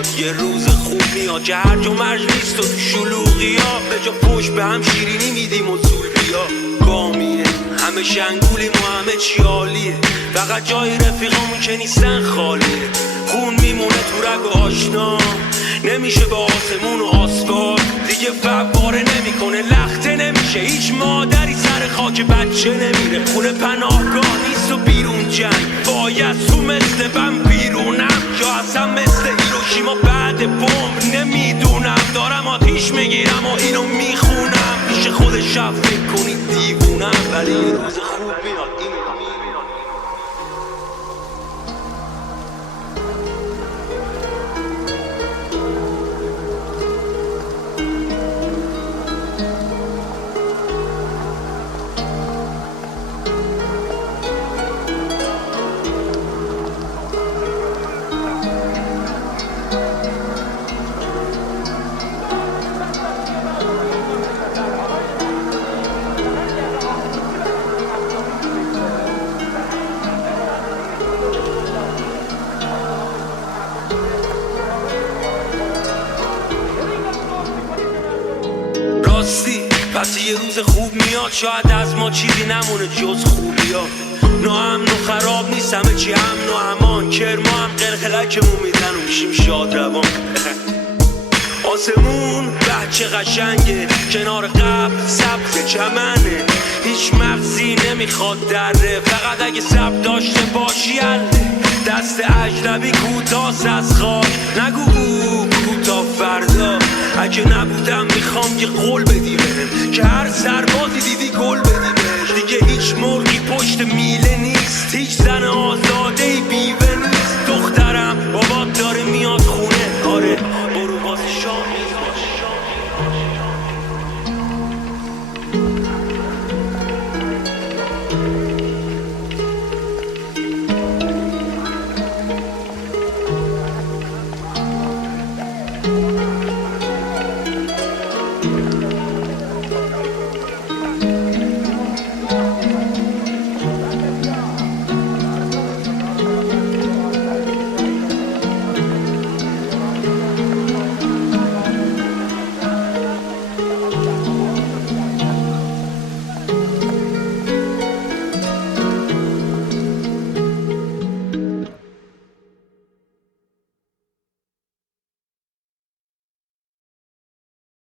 میاد، یه روز خوب میاد که هرج و مرج نیست و تو شلوغی ها به جا پشت به هم شیرینی میدیم و زول بیا بامیه. همه شنگولیم و همه چی عالیه، فقط جای رفیقامون که نیستن خالیه. خون میمونه تو رگ و آشنا، نمیشه به آسمون و آسفالت دیگه فواره نمیکنه، لخته نمیشه. هیچ مادری سر خاک بچه نمیره، خونه پناهگاه نیست و بیرون جنگ. باید تو مثل من بیرونم یا اصلا مثل هیروشیما بعد بمب نمیدونم. دارم آتیش میگیرم و اینو میخونم، پیش خود شب فکر کنید دیوونم، ولی یه روز خوب میاد اینو پس یه روز خوب میاد، شاید از ما چیزی نمونه جز خوبی ها. ناامن و خراب نیست، همه چی امن و امان، کرما هم قلقلکمون میدن و میشیم شاد روان. آسمون بچه قشنگه، کنار قبل سبز چمنه، هیچ مغزی نمیخواد دره، فقط اگه سب داشته باشی اله. دست اجنبی کوتاست از خاک، نگو کوتا فردا. اگه نبودم میخوام یه قول بدی بهم که هر سر